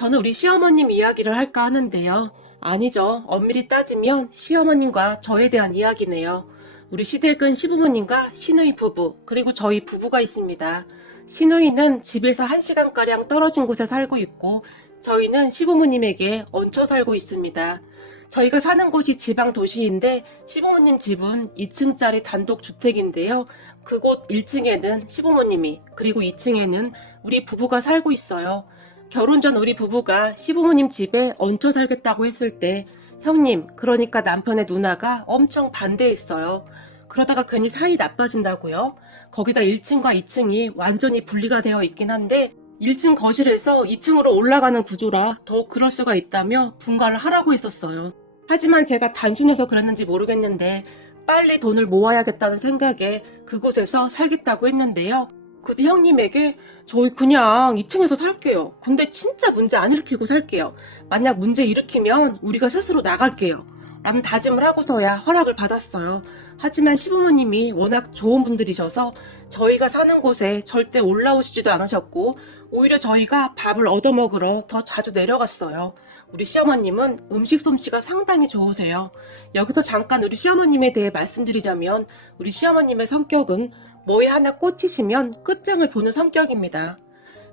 저는 우리 시어머님 이야기를 할까 하는데요. 아니죠. 엄밀히 따지면 시어머님과 저에 대한 이야기네요. 우리 시댁은 시부모님과 시누이 부부, 그리고 저희 부부가 있습니다. 시누이는 집에서 1시간가량 떨어진 곳에 살고 있고, 저희는 시부모님에게 얹혀 살고 있습니다. 저희가 사는 곳이 지방 도시인데, 시부모님 집은 2층짜리 단독 주택인데요. 그곳 1층에는 시부모님이, 그리고 2층에는 우리 부부가 살고 있어요. 결혼 전 우리 부부가 시부모님 집에 얹혀 살겠다고 했을 때 형님, 그러니까 남편의 누나가 엄청 반대했어요. 그러다가 괜히 사이 나빠진다고요? 거기다 1층과 2층이 완전히 분리가 되어 있긴 한데 1층 거실에서 2층으로 올라가는 구조라 더 그럴 수가 있다며 분가를 하라고 했었어요. 하지만 제가 단순해서 그랬는지 모르겠는데 빨리 돈을 모아야겠다는 생각에 그곳에서 살겠다고 했는데요. 그때 형님에게 저희 그냥 2층에서 살게요. 근데 진짜 문제 안 일으키고 살게요. 만약 문제 일으키면 우리가 스스로 나갈게요. 라는 다짐을 하고서야 허락을 받았어요. 하지만 시부모님이 워낙 좋은 분들이셔서 저희가 사는 곳에 절대 올라오시지도 않으셨고 오히려 저희가 밥을 얻어먹으러 더 자주 내려갔어요. 우리 시어머님은 음식 솜씨가 상당히 좋으세요. 여기서 잠깐 우리 시어머님에 대해 말씀드리자면 우리 시어머님의 성격은 뭐에 하나 꽂히시면 끝장을 보는 성격입니다.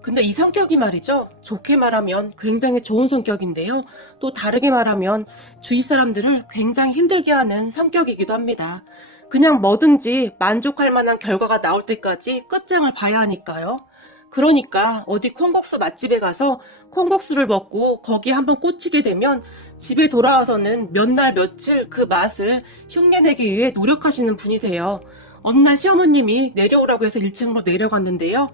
근데 이 성격이 말이죠. 좋게 말하면 굉장히 좋은 성격인데요. 또 다르게 말하면 주위 사람들을 굉장히 힘들게 하는 성격이기도 합니다. 그냥 뭐든지 만족할 만한 결과가 나올 때까지 끝장을 봐야 하니까요. 그러니까 어디 콩국수 맛집에 가서 콩국수를 먹고 거기에 한번 꽂히게 되면 집에 돌아와서는 몇 날 며칠 그 맛을 흉내내기 위해 노력하시는 분이세요. 어느 날 시어머님이 내려오라고 해서 1층으로 내려갔는데요.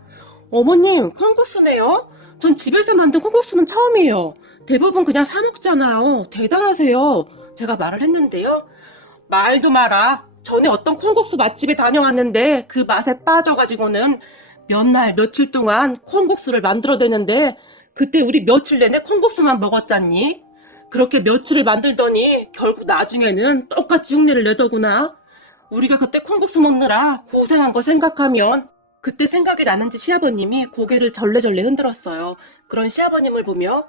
어머님, 콩국수네요? 전 집에서 만든 콩국수는 처음이에요. 대부분 그냥 사 먹잖아요. 대단하세요. 제가 말을 했는데요. 말도 마라. 전에 어떤 콩국수 맛집에 다녀왔는데 그 맛에 빠져가지고는 몇 날 며칠 동안 콩국수를 만들어대는데 그때 우리 며칠 내내 콩국수만 먹었잖니? 그렇게 며칠을 만들더니 결국 나중에는 똑같이 흉내를 내더구나. 우리가 그때 콩국수 먹느라 고생한 거 생각하면 그때 생각이 나는지 시아버님이 고개를 절레절레 흔들었어요. 그런 시아버님을 보며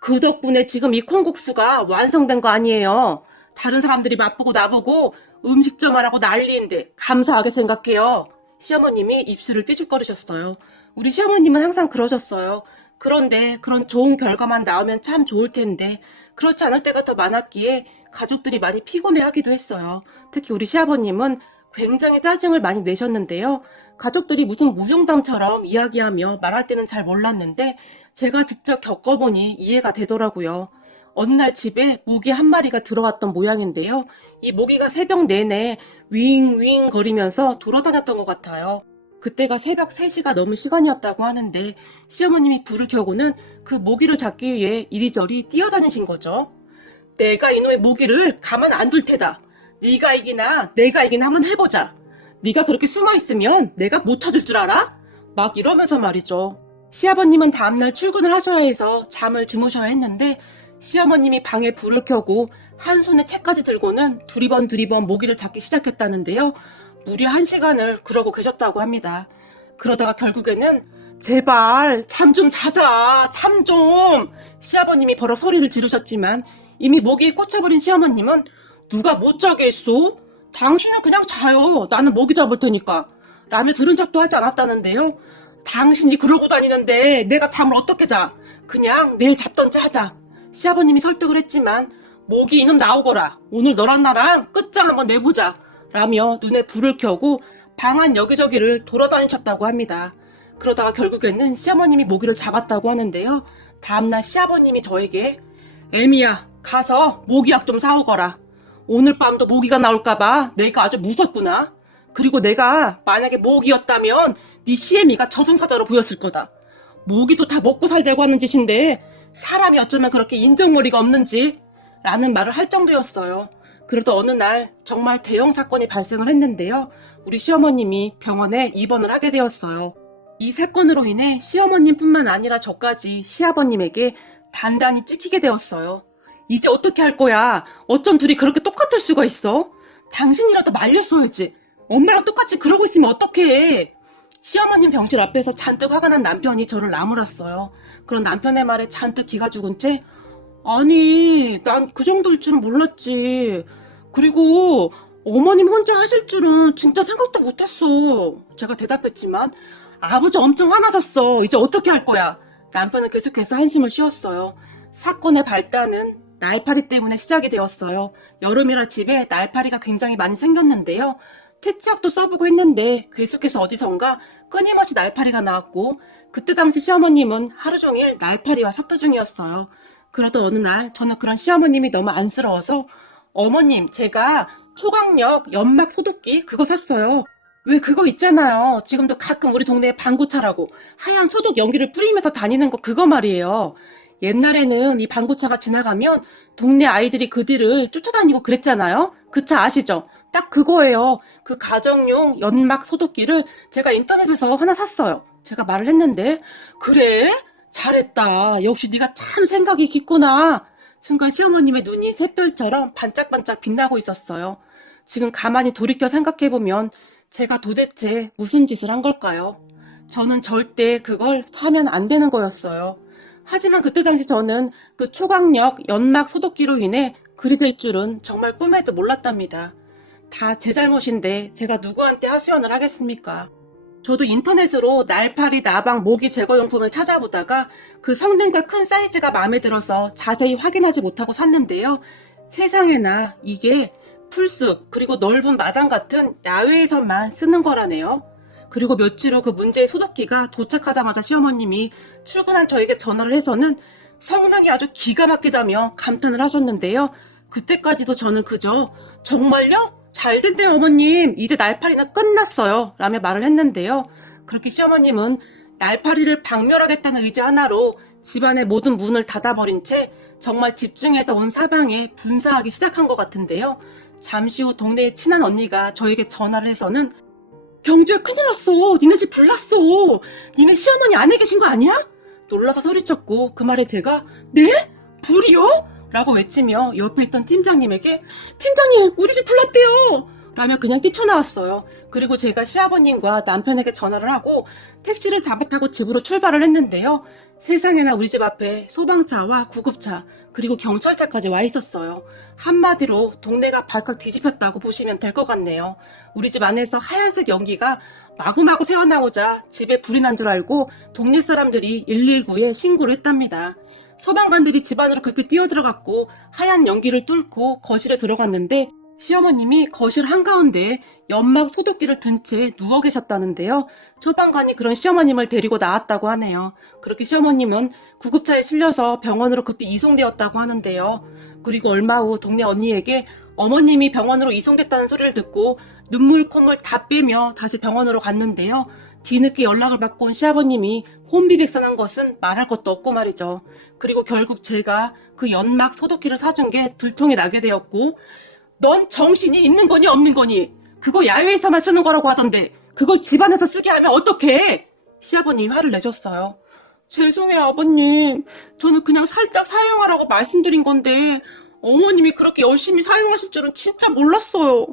그 덕분에 지금 이 콩국수가 완성된 거 아니에요. 다른 사람들이 맛보고 나보고 음식점 하라고 난리인데 감사하게 생각해요. 시어머님이 입술을 삐죽거리셨어요. 우리 시어머님은 항상 그러셨어요. 그런데 그런 좋은 결과만 나오면 참 좋을 텐데 그렇지 않을 때가 더 많았기에 가족들이 많이 피곤해하기도 했어요. 특히 우리 시아버님은 굉장히 짜증을 많이 내셨는데요. 가족들이 무슨 무용담처럼 이야기하며 말할 때는 잘 몰랐는데 제가 직접 겪어보니 이해가 되더라고요. 어느 날 집에 모기 한 마리가 들어왔던 모양인데요. 이 모기가 새벽 내내 윙윙 거리면서 돌아다녔던 것 같아요. 그때가 새벽 3시가 넘은 시간이었다고 하는데 시어머님이 불을 켜고는 그 모기를 잡기 위해 이리저리 뛰어다니신 거죠. 내가 이놈의 모기를 가만 안 둘 테다. 네가 이기나 내가 이기나 한번 해보자. 네가 그렇게 숨어 있으면 내가 못 찾을 줄 알아? 막 이러면서 말이죠. 시아버님은 다음날 출근을 하셔야 해서 잠을 주무셔야 했는데 시어머님이 방에 불을 켜고 한 손에 책까지 들고는 두리번 두리번 모기를 잡기 시작했다는데요. 무려 한 시간을 그러고 계셨다고 합니다. 그러다가 결국에는 제발 잠 좀 자자 잠 좀 시아버님이 버럭 소리를 지르셨지만 이미 모기에 꽂혀버린 시어머님은 누가 못 자게 했소? 당신은 그냥 자요. 나는 모기 잡을 테니까. 라며 들은 척도 하지 않았다는데요. 당신이 그러고 다니는데 내가 잠을 어떻게 자? 그냥 내일 잡던지 하자. 시아버님이 설득을 했지만 모기 이놈 나오거라. 오늘 너랑 나랑 끝장 한번 내보자. 라며 눈에 불을 켜고 방안 여기저기를 돌아다니셨다고 합니다. 그러다가 결국에는 시어머님이 모기를 잡았다고 하는데요. 다음날 시아버님이 저에게 애미야 가서 모기약 좀 사오거라. 오늘 밤도 모기가 나올까봐 내가 아주 무섭구나. 그리고 내가 만약에 모기였다면 네 시애미가 저승사자로 보였을 거다. 모기도 다 먹고 살자고 하는 짓인데 사람이 어쩌면 그렇게 인정머리가 없는지 라는 말을 할 정도였어요. 그래도 어느 날 정말 대형 사건이 발생을 했는데요. 우리 시어머님이 병원에 입원을 하게 되었어요. 이 사건으로 인해 시어머님뿐만 아니라 저까지 시아버님에게 단단히 찍히게 되었어요. 이제 어떻게 할 거야? 어쩜 둘이 그렇게 똑같을 수가 있어? 당신이라도 말렸어야지. 엄마랑 똑같이 그러고 있으면 어떡해? 시어머님 병실 앞에서 잔뜩 화가 난 남편이 저를 나무랐어요. 그런 남편의 말에 잔뜩 기가 죽은 채 아니 난 그 정도일 줄은 몰랐지. 그리고 어머님 혼자 하실 줄은 진짜 생각도 못했어. 제가 대답했지만 아버지 엄청 화나셨어. 이제 어떻게 할 거야? 남편은 계속해서 한숨을 쉬었어요. 사건의 발단은 날파리 때문에 시작이 되었어요. 여름이라 집에 날파리가 굉장히 많이 생겼는데요. 퇴치약도 써보고 했는데 계속해서 어디선가 끊임없이 날파리가 나왔고 그때 당시 시어머님은 하루 종일 날파리와 사투 중이었어요. 그러던 어느 날 저는 그런 시어머님이 너무 안쓰러워서 어머님 제가 초강력 연막 소독기 그거 샀어요. 왜 그거 있잖아요. 지금도 가끔 우리 동네에 방구차라고 하얀 소독 연기를 뿌리면서 다니는 거 그거 말이에요. 옛날에는 이 방구차가 지나가면 동네 아이들이 그 뒤를 쫓아다니고 그랬잖아요. 그 차 아시죠? 딱 그거예요. 그 가정용 연막 소독기를 제가 인터넷에서 하나 샀어요. 제가 말을 했는데 그래? 잘했다. 역시 네가 참 생각이 깊구나. 순간 시어머님의 눈이 샛별처럼 반짝반짝 빛나고 있었어요. 지금 가만히 돌이켜 생각해보면 제가 도대체 무슨 짓을 한 걸까요? 저는 절대 그걸 사면 안 되는 거였어요. 하지만 그때 당시 저는 그 초강력 연막 소독기로 인해 그리 될 줄은 정말 꿈에도 몰랐답니다. 다 제 잘못인데 제가 누구한테 하소연을 하겠습니까? 저도 인터넷으로 날파리, 나방, 모기 제거용품을 찾아보다가 그 성능과 큰 사이즈가 마음에 들어서 자세히 확인하지 못하고 샀는데요. 세상에나 이게 풀숲 그리고 넓은 마당 같은 야외에서만 쓰는 거라네요. 그리고 며칠 후 그 문제의 소독기가 도착하자마자 시어머님이 출근한 저에게 전화를 해서는 성능이 아주 기가 막히다며 감탄을 하셨는데요. 그때까지도 저는 그저 정말요? 잘 됐네요 어머님 이제 날파리는 끝났어요 라며 말을 했는데요. 그렇게 시어머님은 날파리를 박멸하겠다는 의지 하나로 집안의 모든 문을 닫아버린 채 정말 집중해서 온 사방에 분사하기 시작한 것 같은데요. 잠시 후 동네의 친한 언니가 저에게 전화를 해서는 경주야 큰일 났어. 니네 집 불났어. 니네 시어머니 안에 계신 거 아니야? 놀라서 소리쳤고 그 말에 제가 네? 불이요? 라고 외치며 옆에 있던 팀장님에게 팀장님 우리 집 불났대요. 라며 그냥 뛰쳐나왔어요. 그리고 제가 시아버님과 남편에게 전화를 하고 택시를 잡아타고 집으로 출발을 했는데요. 세상에나 우리 집 앞에 소방차와 구급차 그리고 경찰차까지 와 있었어요. 한마디로 동네가 발칵 뒤집혔다고 보시면 될 것 같네요. 우리 집 안에서 하얀색 연기가 마구마구 새어나오자 집에 불이 난 줄 알고 동네 사람들이 119에 신고를 했답니다. 소방관들이 집 안으로 급히 뛰어들어갔고 하얀 연기를 뚫고 거실에 들어갔는데 시어머님이 거실 한가운데 연막 소독기를 든 채 누워 계셨다는데요. 소방관이 그런 시어머님을 데리고 나왔다고 하네요. 그렇게 시어머님은 구급차에 실려서 병원으로 급히 이송되었다고 하는데요. 그리고 얼마 후 동네 언니에게 어머님이 병원으로 이송됐다는 소리를 듣고 눈물 콧물 다 빼며 다시 병원으로 갔는데요. 뒤늦게 연락을 받고 온 시아버님이 혼비백산한 것은 말할 것도 없고 말이죠. 그리고 결국 제가 그 연막 소독기를 사준 게 들통이 나게 되었고 넌 정신이 있는 거니 없는 거니? 그거 야외에서만 쓰는 거라고 하던데 그걸 집안에서 쓰게 하면 어떡해? 시아버님이 화를 내셨어요. 죄송해요 아버님. 저는 그냥 살짝 사용하라고 말씀드린 건데 어머님이 그렇게 열심히 사용하실 줄은 진짜 몰랐어요.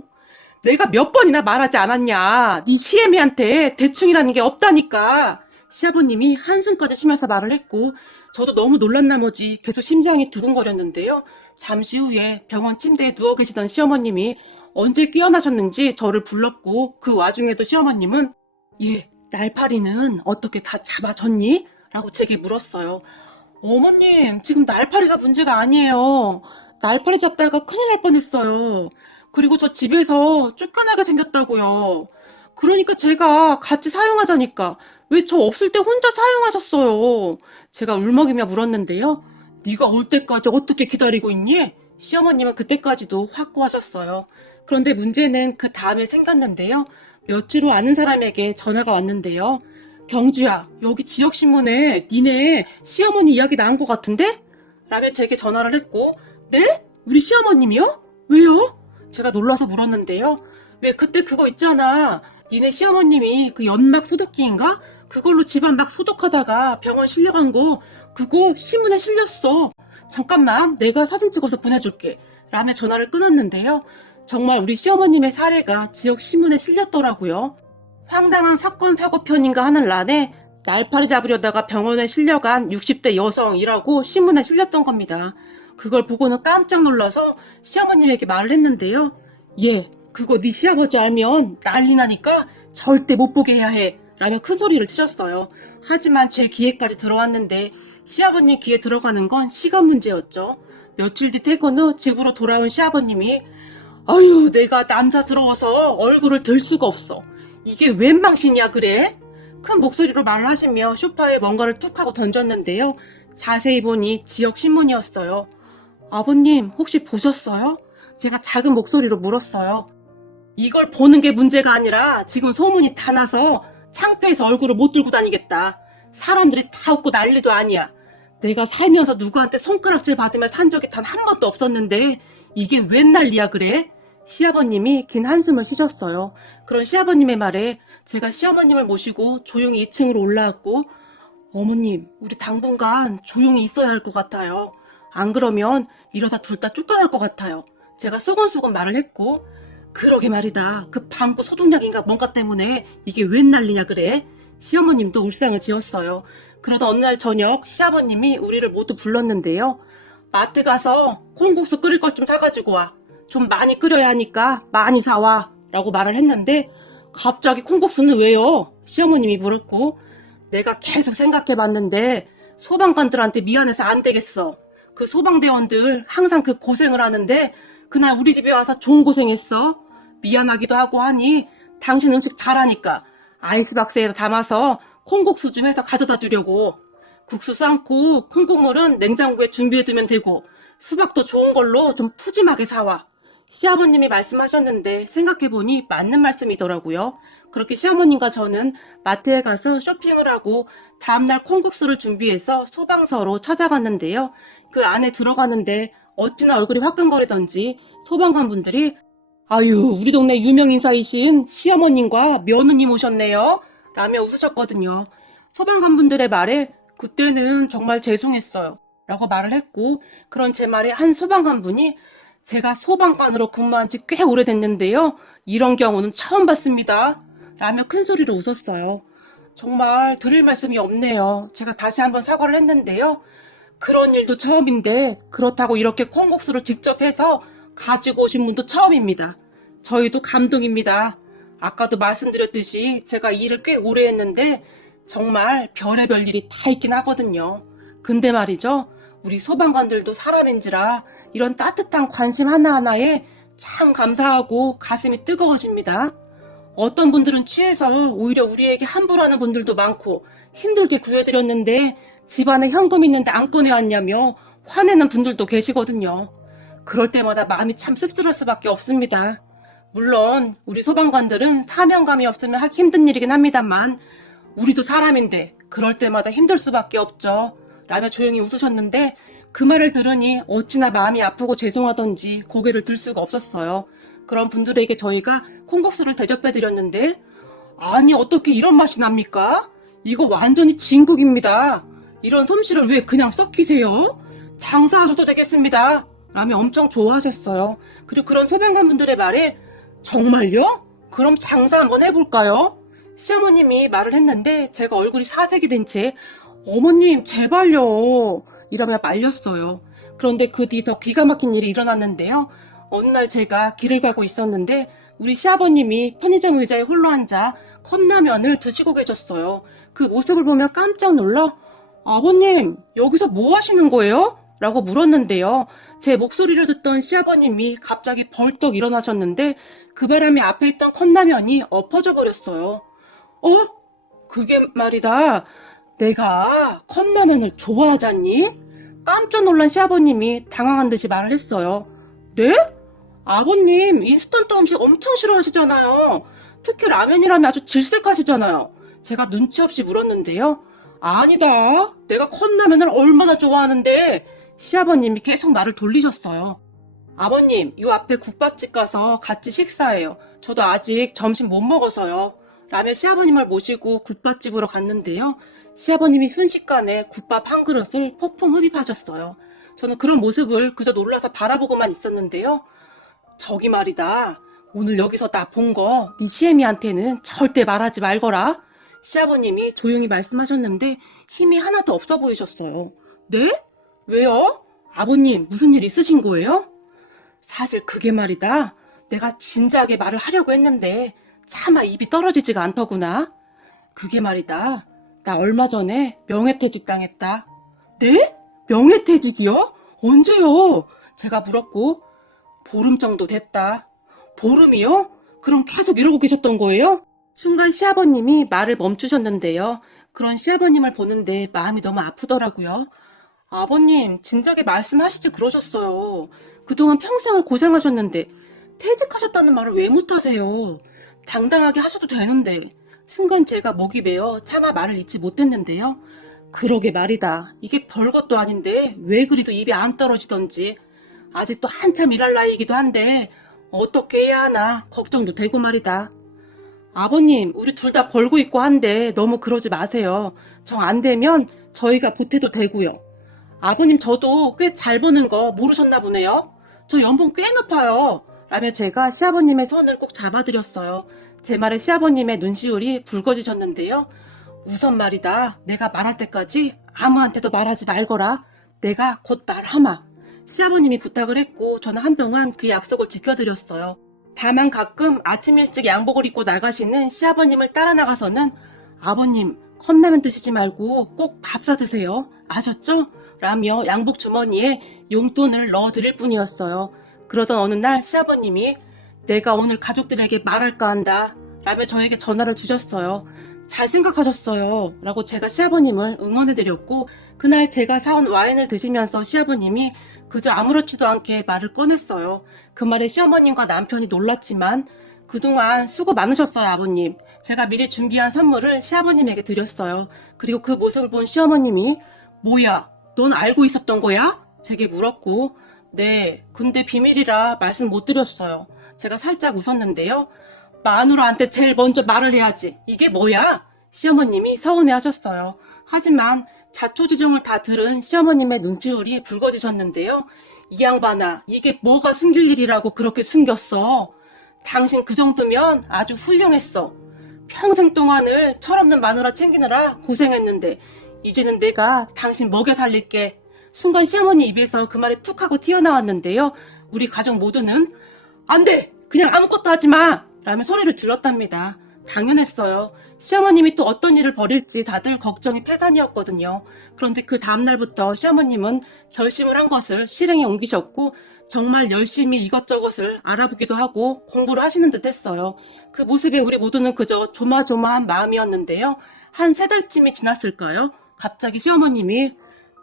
내가 몇 번이나 말하지 않았냐? 네 시애미한테 대충이라는 게 없다니까. 시아버님이 한숨까지 쉬면서 말을 했고 저도 너무 놀란 나머지 계속 심장이 두근거렸는데요 잠시 후에 병원 침대에 누워 계시던 시어머님이 언제 깨어나셨는지 저를 불렀고 그 와중에도 시어머님은 예, 날파리는 어떻게 다 잡아졌니? 라고 제게 물었어요. 어머님, 지금 날파리가 문제가 아니에요. 날파리 잡다가 큰일 날 뻔했어요. 그리고 저 집에서 쫓겨나게 생겼다고요. 그러니까 제가 같이 사용하자니까 왜 저 없을 때 혼자 사용하셨어요? 제가 울먹이며 물었는데요. 네가 올 때까지 어떻게 기다리고 있니? 시어머님은 그때까지도 확고하셨어요. 그런데 문제는 그 다음에 생겼는데요. 며칠 후 아는 사람에게 전화가 왔는데요. 경주야, 여기 지역신문에 니네 시어머니 이야기 나온 것 같은데? 라며 제게 전화를 했고, 네? 우리 시어머님이요? 왜요? 제가 놀라서 물었는데요. 왜 그때 그거 있잖아. 니네 시어머님이 그 연막 소독기인가? 그걸로 집안 막 소독하다가 병원 실려간 거 그거 신문에 실렸어. 잠깐만, 내가 사진 찍어서 보내줄게. 라며 전화를 끊었는데요. 정말 우리 시어머님의 사례가 지역 신문에 실렸더라고요. 황당한 사건 사고 편인가 하는 란에 날파리 잡으려다가 병원에 실려간 60대 여성이라고 신문에 실렸던 겁니다. 그걸 보고는 깜짝 놀라서 시어머님에게 말을 했는데요. 예, 그거 네 시아버지 알면 난리 나니까 절대 못 보게 해야 해. 라며 큰 소리를 치셨어요. 하지만 제 귀에까지 들어왔는데 시아버님 귀에 들어가는 건 시간 문제였죠. 며칠 뒤 퇴근 후 집으로 돌아온 시아버님이 아유 내가 남자스러워서 얼굴을 들 수가 없어. 이게 웬 망신이야 그래? 큰 목소리로 말을 하시며 소파에 뭔가를 툭 하고 던졌는데요. 자세히 보니 지역 신문이었어요. 아버님 혹시 보셨어요? 제가 작은 목소리로 물었어요. 이걸 보는 게 문제가 아니라 지금 소문이 다 나서 창피해서 얼굴을 못 들고 다니겠다. 사람들이 다 웃고 난리도 아니야. 내가 살면서 누구한테 손가락질 받으며 산 적이 단 한 번도 없었는데 이게 웬 난리야 그래? 시아버님이 긴 한숨을 쉬셨어요. 그런 시아버님의 말에 제가 시어머님을 모시고 조용히 2층으로 올라왔고 어머님 우리 당분간 조용히 있어야 할 것 같아요. 안 그러면 이러다 둘 다 쫓겨날 것 같아요. 제가 소곤소곤 말을 했고 그러게 말이다. 그 방구 소독약인가 뭔가 때문에 이게 웬 난리냐 그래? 시어머님도 울상을 지었어요. 그러다 어느 날 저녁 시아버님이 우리를 모두 불렀는데요. 마트 가서 콩국수 끓일 것 좀 사가지고 와. 좀 많이 끓여야 하니까 많이 사와. 라고 말을 했는데 갑자기 콩국수는 왜요? 시어머님이 물었고 내가 계속 생각해 봤는데 소방관들한테 미안해서 안 되겠어. 그 소방대원들 항상 그 고생을 하는데 그날 우리 집에 와서 좋은 고생했어. 미안하기도 하고 하니 당신 음식 잘하니까 아이스박스에 담아서 콩국수 좀 해서 가져다 주려고. 국수 삶고 콩국물은 냉장고에 준비해 두면 되고 수박도 좋은 걸로 좀 푸짐하게 사와. 시아버님이 말씀하셨는데 생각해보니 맞는 말씀이더라고요. 그렇게 시어머님과 저는 마트에 가서 쇼핑을 하고 다음날 콩국수를 준비해서 소방서로 찾아갔는데요. 그 안에 들어가는데 어찌나 얼굴이 화끈거리던지 소방관 분들이 아유 우리 동네 유명 인사이신 시어머님과 며느님 오셨네요. 라며 웃으셨거든요. 소방관 분들의 말에 그때는 정말 죄송했어요. 라고 말을 했고 그런 제 말에 한 소방관 분이 제가 소방관으로 근무한 지 꽤 오래됐는데요. 이런 경우는 처음 봤습니다. 라며 큰 소리로 웃었어요. 정말 드릴 말씀이 없네요. 제가 다시 한번 사과를 했는데요. 그런 일도 처음인데 그렇다고 이렇게 콩국수를 직접 해서 가지고 오신 분도 처음입니다. 저희도 감동입니다. 아까도 말씀드렸듯이 제가 일을 꽤 오래 했는데 정말 별의별 일이 다 있긴 하거든요. 근데 말이죠. 우리 소방관들도 사람인지라 이런 따뜻한 관심 하나하나에 참 감사하고 가슴이 뜨거워집니다. 어떤 분들은 취해서 오히려 우리에게 함부로 하는 분들도 많고 힘들게 구해드렸는데 집안에 현금 있는데 안 꺼내왔냐며 화내는 분들도 계시거든요. 그럴 때마다 마음이 참 씁쓸할 수밖에 없습니다. 물론 우리 소방관들은 사명감이 없으면 하기 힘든 일이긴 합니다만 우리도 사람인데 그럴 때마다 힘들 수밖에 없죠. 라며 조용히 웃으셨는데 그 말을 들으니 어찌나 마음이 아프고 죄송하던지 고개를 들 수가 없었어요. 그런 분들에게 저희가 콩국수를 대접해 드렸는데 아니 어떻게 이런 맛이 납니까? 이거 완전히 진국입니다. 이런 솜씨를 왜 그냥 썩히세요? 장사하셔도 되겠습니다. 라며 엄청 좋아하셨어요. 그리고 그런 소방관 분들의 말에 정말요? 그럼 장사 한번 해볼까요? 시어머님이 말을 했는데 제가 얼굴이 사색이 된 채 어머님 제발요 이러며 말렸어요. 그런데 그 뒤 더 기가 막힌 일이 일어났는데요. 어느 날 제가 길을 가고 있었는데 우리 시아버님이 편의점 의자에 홀로 앉아 컵라면을 드시고 계셨어요. 그 모습을 보며 깜짝 놀라 아버님 여기서 뭐 하시는 거예요? 라고 물었는데요. 제 목소리를 듣던 시아버님이 갑자기 벌떡 일어나셨는데 그 바람에 앞에 있던 컵라면이 엎어져 버렸어요. 어? 그게 말이다. 내가 컵라면을 좋아하잖니? 깜짝 놀란 시아버님이 당황한 듯이 말을 했어요. 네? 아버님, 인스턴트 음식 엄청 싫어하시잖아요. 특히 라면이라면 아주 질색하시잖아요. 제가 눈치 없이 물었는데요. 아니다. 내가 컵라면을 얼마나 좋아하는데 시아버님이 계속 말을 돌리셨어요. 아버님, 요 앞에 국밥집 가서 같이 식사해요. 저도 아직 점심 못 먹어서요. 라며 시아버님을 모시고 국밥집으로 갔는데요. 시아버님이 순식간에 국밥 한 그릇을 폭풍 흡입하셨어요. 저는 그런 모습을 그저 놀라서 바라보고만 있었는데요. 저기 말이다. 오늘 여기서 나 본 거 네 시애미한테는 절대 말하지 말거라. 시아버님이 조용히 말씀하셨는데 힘이 하나도 없어 보이셨어요. 네? 왜요? 아버님 무슨 일 있으신 거예요? 사실 그게 말이다. 내가 진지하게 말을 하려고 했는데 차마 입이 떨어지지가 않더구나. 그게 말이다. 나 얼마 전에 명예퇴직 당했다. 네? 명예퇴직이요? 언제요? 제가 물었고 보름 정도 됐다. 보름이요? 그럼 계속 이러고 계셨던 거예요? 순간 시아버님이 말을 멈추셨는데요. 그런 시아버님을 보는데 마음이 너무 아프더라고요. 아버님, 진작에 말씀하시지 그러셨어요. 그동안 평생을 고생하셨는데 퇴직하셨다는 말을 왜 못하세요? 당당하게 하셔도 되는데. 순간 제가 목이 메어 차마 말을 잊지 못했는데요. 그러게 말이다. 이게 별것도 아닌데 왜 그리도 입이 안 떨어지던지. 아직도 한참 일할 나이이기도 한데 어떻게 해야 하나 걱정도 되고 말이다. 아버님, 우리 둘 다 벌고 있고 한데 너무 그러지 마세요. 정 안 되면 저희가 보태도 되고요. 아버님, 저도 꽤 잘 버는 거 모르셨나 보네요. 저 연봉 꽤 높아요. 라며 제가 시아버님의 손을 꼭 잡아드렸어요. 제 말에 시아버님의 눈시울이 붉어지셨는데요. 우선 말이다. 내가 말할 때까지 아무한테도 말하지 말거라. 내가 곧 말하마. 시아버님이 부탁을 했고 저는 한동안 그 약속을 지켜드렸어요. 다만 가끔 아침 일찍 양복을 입고 나가시는 시아버님을 따라 나가서는 아버님 컵라면 드시지 말고 꼭 밥 사드세요. 아셨죠? 라며 양복 주머니에 용돈을 넣어 드릴 뿐이었어요. 그러던 어느 날 시아버님이 내가 오늘 가족들에게 말할까 한다. 라며 저에게 전화를 주셨어요. 잘 생각하셨어요. 라고 제가 시아버님을 응원해드렸고 그날 제가 사온 와인을 드시면서 시아버님이 그저 아무렇지도 않게 말을 꺼냈어요. 그 말에 시어머님과 남편이 놀랐지만 그동안 수고 많으셨어요, 아버님. 제가 미리 준비한 선물을 시아버님에게 드렸어요. 그리고 그 모습을 본 시어머님이 뭐야, 넌 알고 있었던 거야? 제게 물었고 네, 근데 비밀이라 말씀 못 드렸어요. 제가 살짝 웃었는데요. 마누라한테 제일 먼저 말을 해야지. 이게 뭐야? 시어머님이 서운해 하셨어요. 하지만 자초지종을 다 들은 시어머님의 눈치울이 붉어지셨는데요. 이 양반아, 이게 뭐가 숨길 일이라고 그렇게 숨겼어? 당신 그 정도면 아주 훌륭했어. 평생 동안을 철없는 마누라 챙기느라 고생했는데, 이제는 내가 당신 먹여 살릴게. 순간 시어머니 입에서 그 말이 툭 하고 튀어나왔는데요. 우리 가족 모두는, 안 돼! 그냥 아무것도 하지 마! 라며 소리를 질렀답니다. 당연했어요. 시어머님이 또 어떤 일을 벌일지 다들 걱정이 태산이었거든요. 그런데 그 다음날부터 시어머님은 결심을 한 것을 실행에 옮기셨고 정말 열심히 이것저것을 알아보기도 하고 공부를 하시는 듯 했어요. 그 모습에 우리 모두는 그저 조마조마한 마음이었는데요. 한 세 달쯤이 지났을까요? 갑자기 시어머님이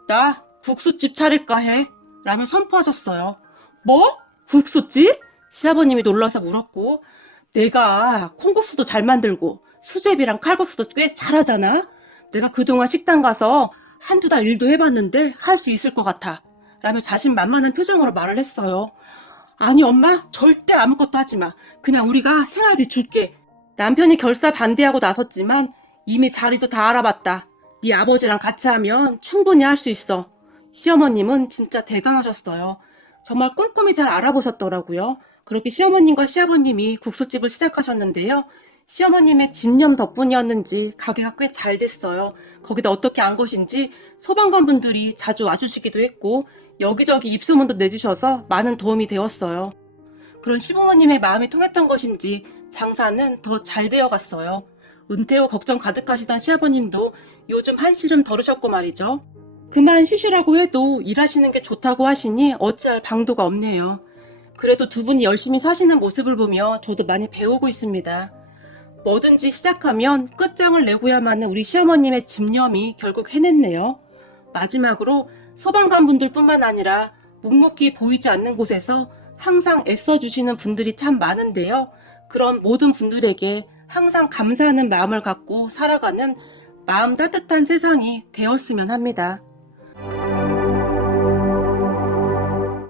나 국수집 차릴까 해? 라며 선포하셨어요. 뭐? 국수집? 시아버님이 놀라서 물었고 내가 콩국수도 잘 만들고 수제비랑 칼국수도 꽤 잘하잖아. 내가 그동안 식당 가서 한두 달 일도 해봤는데 할 수 있을 것 같아. 라며 자신만만한 표정으로 말을 했어요. 아니 엄마 절대 아무것도 하지 마. 그냥 우리가 생활비 줄게. 남편이 결사 반대하고 나섰지만 이미 자리도 다 알아봤다. 네 아버지랑 같이 하면 충분히 할 수 있어. 시어머님은 진짜 대단하셨어요. 정말 꼼꼼히 잘 알아보셨더라고요. 그렇게 시어머님과 시아버님이 국수집을 시작하셨는데요. 시어머님의 집념 덕분이었는지 가게가 꽤 잘 됐어요. 거기다 어떻게 안 것인지 소방관 분들이 자주 와주시기도 했고 여기저기 입소문도 내주셔서 많은 도움이 되었어요. 그런 시부모님의 마음이 통했던 것인지 장사는 더 잘 되어 갔어요. 은퇴 후 걱정 가득하시던 시아버님도 요즘 한시름 덜으셨고 말이죠. 그만 쉬시라고 해도 일하시는 게 좋다고 하시니 어찌할 방도가 없네요. 그래도 두 분이 열심히 사시는 모습을 보며 저도 많이 배우고 있습니다. 뭐든지 시작하면 끝장을 내고야만 우리 시어머님의 집념이 결국 해냈네요. 마지막으로 소방관 분들 뿐만 아니라 묵묵히 보이지 않는 곳에서 항상 애써주시는 분들이 참 많은데요. 그런 모든 분들에게 항상 감사하는 마음을 갖고 살아가는 마음 따뜻한 세상이 되었으면 합니다.